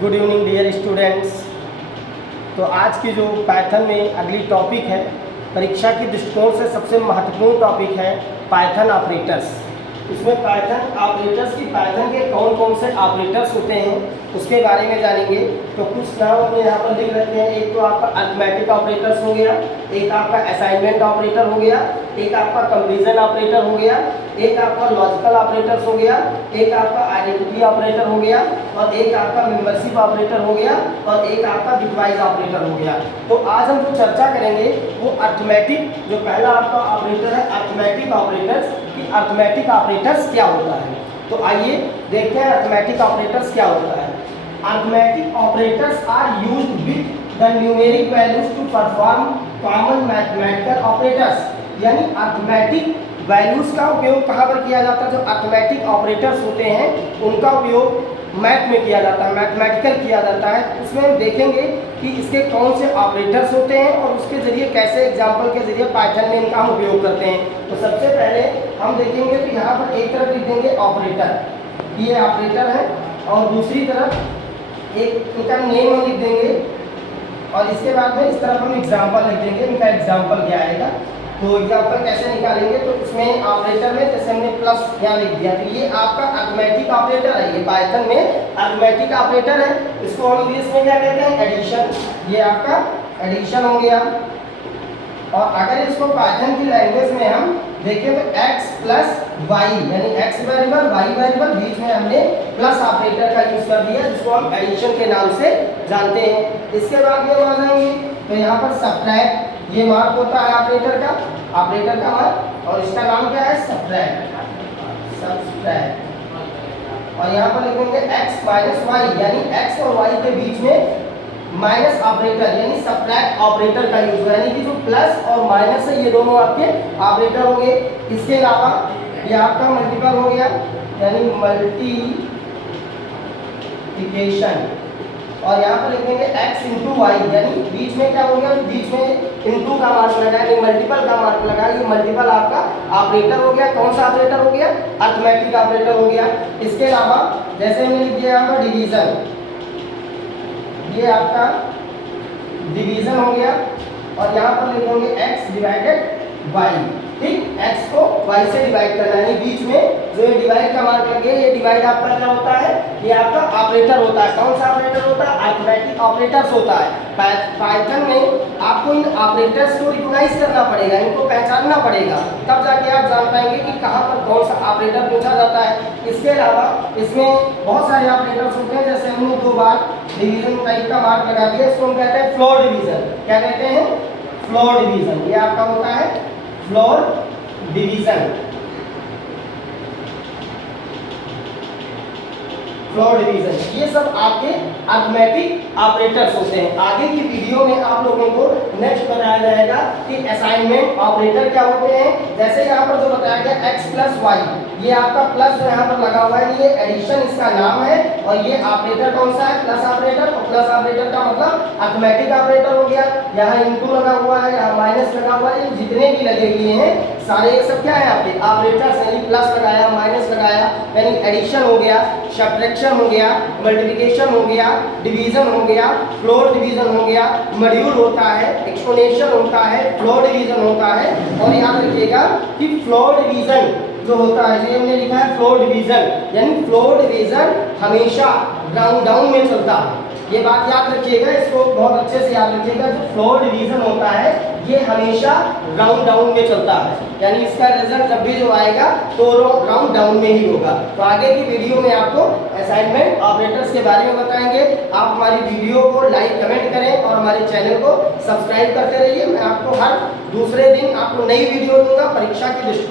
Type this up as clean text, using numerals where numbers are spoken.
Good evening dear students. तो आज की जो पाइथन में अगली टॉपिक है, परीक्षा के दृष्टिकोण से सबसे महत्वपूर्ण टॉपिक है पाइथन ऑपरेटर्स। इसमें पाइथन ऑपरेटर्स की पाइथन के कौन कौन से ऑपरेटर्स होते हैं उसके बारे में जानेंगे। तो कुछ नाम हमने यहाँ पर लिख रखे हैं। एक तो आपका अरिथमेटिक ऑपरेटर्स हो गया, एक आपका असाइनमेंट ऑपरेटर हो गया, एक आपका कंपैरिजन ऑपरेटर हो गया, एक आपका लॉजिकल ऑपरेटर्स हो गया, एक आपका आइडेंटिटी ऑपरेटर हो गया, और एक आपका मेंबरशिप ऑपरेटर हो गया, और एक आपका बिटवाइज ऑपरेटर हो गया। तो आज हम जो चर्चा करेंगे वो अरिथमेटिक, जो पहला आपका ऑपरेटर है अरिथमेटिक ऑपरेटर्स, कि अरिथमेटिक ऑपरेटर्स क्या होता है। तो आइए देखते हैं अरिथमेटिक ऑपरेटर्स क्या होता है। Arithmetic operators are used with the numeric values to perform common mathematical operators. यानी अरिथमेटिक वैल्यूज का उपयोग कहाँ पर किया जाता है? जो अरिथमेटिक ऑपरेटर्स होते हैं उनका उपयोग मैथ में किया जाता है, मैथमेटिकल किया जाता है। उसमें हम देखेंगे कि इसके कौन से ऑपरेटर्स होते हैं और उसके जरिए कैसे एग्जाम्पल के जरिए पाइथन में इनका हम उपयोग करते हैं। तो सबसे पहले हम देखेंगे कि यहाँ पर एक तरफ लिख देंगे ऑपरेटर, ये ऑपरेटर है, और दूसरी तरफ एक इनका नेम हम लिख देंगे, और इसके बाद में इस तरफ हम एग्जाम्पल लिख देंगे। इनका एग्जाम्पल क्या आएगा, तो एग्जाम्पल कैसे निकालेंगे? तो इसमें ऑपरेटर में जैसे हमने प्लस यहाँ लिख दिया, तो ये आपका अरिथमेटिक ऑपरेटर है, ये पाइथन में अरिथमेटिक ऑपरेटर है। इसको हम इंग्लिश में क्या कहते हैं? एडिशन। ये आपका एडिशन हो गया। और अगर इसको पाइथन की लैंग्वेज में हम देखें तो x प्लस वाई, यानी x वेरिएबल वाई वेरिएबल, बीच में हमने प्लस ऑपरेटर का यूज कर दिया, जिसको हम एडिशन के नाम से जानते हैं। इसके बाद में आ जाएंगे तो यहाँ पर सब्ट्रैक्ट, ये मार्क होता है ऑपरेटर का मार्क, और इसका नाम क्या है? सब्ट्रैक्ट। और यहाँ पर लिखेंगे x माइनस वाई, यानी x और y के बीच में माइनस ऑपरेटर यानी सब्ट्रैक्ट ऑपरेटर का यूज, यानी कि जो प्लस और माइनस है ये दोनों आपके ऑपरेटर हो गए। इसके अलावा ये आपका मल्टीपल हो गया, यानी मल्टीप्लिकेशन। और यहाँ पर लिखेंगे x इंटू वाई, यानी बीच में क्या हो गया? बीच में इंटू का मार्क लगा, यानी मल्टीपल का मार्क लगा। ये मल्टीपल आपका ऑपरेटर हो गया। कौन सा ऑपरेटर हो गया? अरिथमेटिक ऑपरेटर हो गया। इसके अलावा जैसे हमने लिख दिया यहाँ पर डिवीजन, ये आपका डिवीजन हो गया, और यहाँ पर लिखेंगे x डिवाइडेड y। ठीक, x को y से डिवाइड करना है, बीच में जो ये डिवाइड का मार्क लगे, ये डिवाइड आपका क्या होता है? ये आपका ऑपरेटर होता है। कौन सा ऑपरेटर होता है? अरिथमेटिक ऑपरेटर्स होता है। पाइथन में आपको इन ऑपरेटर्स को रिकॉग्नाइज करना पड़ेगा, इनको पहचानना पड़ेगा, तब जाके आप जान पाएंगे कि कहाँ पर कौन सा ऑपरेटर पूछा जाता है। इसके अलावा इसमें बहुत सारे ऑपरेटर्स होते हैं, जैसे हमने 2 बार डिवीजन टाइप का मार्क लगा दिया, इसको हम कहते हैं फ्लोर डिवीजन। क्या कहते हैं? Floor division. ये आपका होता है फ्लोर डिवीजन। फ्लोर डिवीजन, ये सब आपके अरिथमेटिक ऑपरेटर्स होते हैं। आगे की वीडियो में आप लोगों को नेक्स्ट बताया जाएगा कि असाइनमेंट ऑपरेटर क्या होते हैं। जैसे यहाँ पर जो बताया गया x प्लस वाई, ये आपका प्लस जो यहाँ पर लगा हुआ है, ये एडिशन इसका नाम है, और ये ऑपरेटर कौन सा है? Plus operator. और प्लस ऑपरेटर का मतलब अरिथमेटिक ऑपरेटर हो गया। यहाँ इंटू लगा हुआ है, यहाँ माइनस लगा हुआ है, जितने भी लगे हुए हैं सारे ये सब क्या है आपके ऑपरेटर्स, यानी प्लस लगाया, माइनस लगाया, यानी एडिशन हो गया, सब्ट्रैक्शन हो गया, मल्टीप्लिकेशन हो गया, डिवीजन हो गया, फ्लोर डिवीजन हो गया, मॉड्यूल होता है, एक्सपोनेंशियल होता है, फ्लोर डिवीजन होता है। और याद रखिएगा कि फ्लोर डिवीजन जो होता है, ये हमने लिखा है फ्लोर डिवीजन, यानी फ्लोर डिवीजन हमेशा राउंड डाउन में चलता है। ये बात याद रखिएगा, इसको बहुत अच्छे से याद रखिएगा। जो फ्लोर डिवीजन होता है ये हमेशा राउंड डाउन में चलता है, यानी इसका रिजल्ट जब भी जो आएगा तो राउंड डाउन में ही होगा। तो आगे की वीडियो में आपको असाइनमेंट ऑपरेटर्स के बारे में बताएंगे। आप हमारी वीडियो को लाइक कमेंट करें और हमारे चैनल को सब्सक्राइब करते रहिए। मैं आपको हर दूसरे दिन आपको नई वीडियो दूंगा परीक्षा की दृष्टि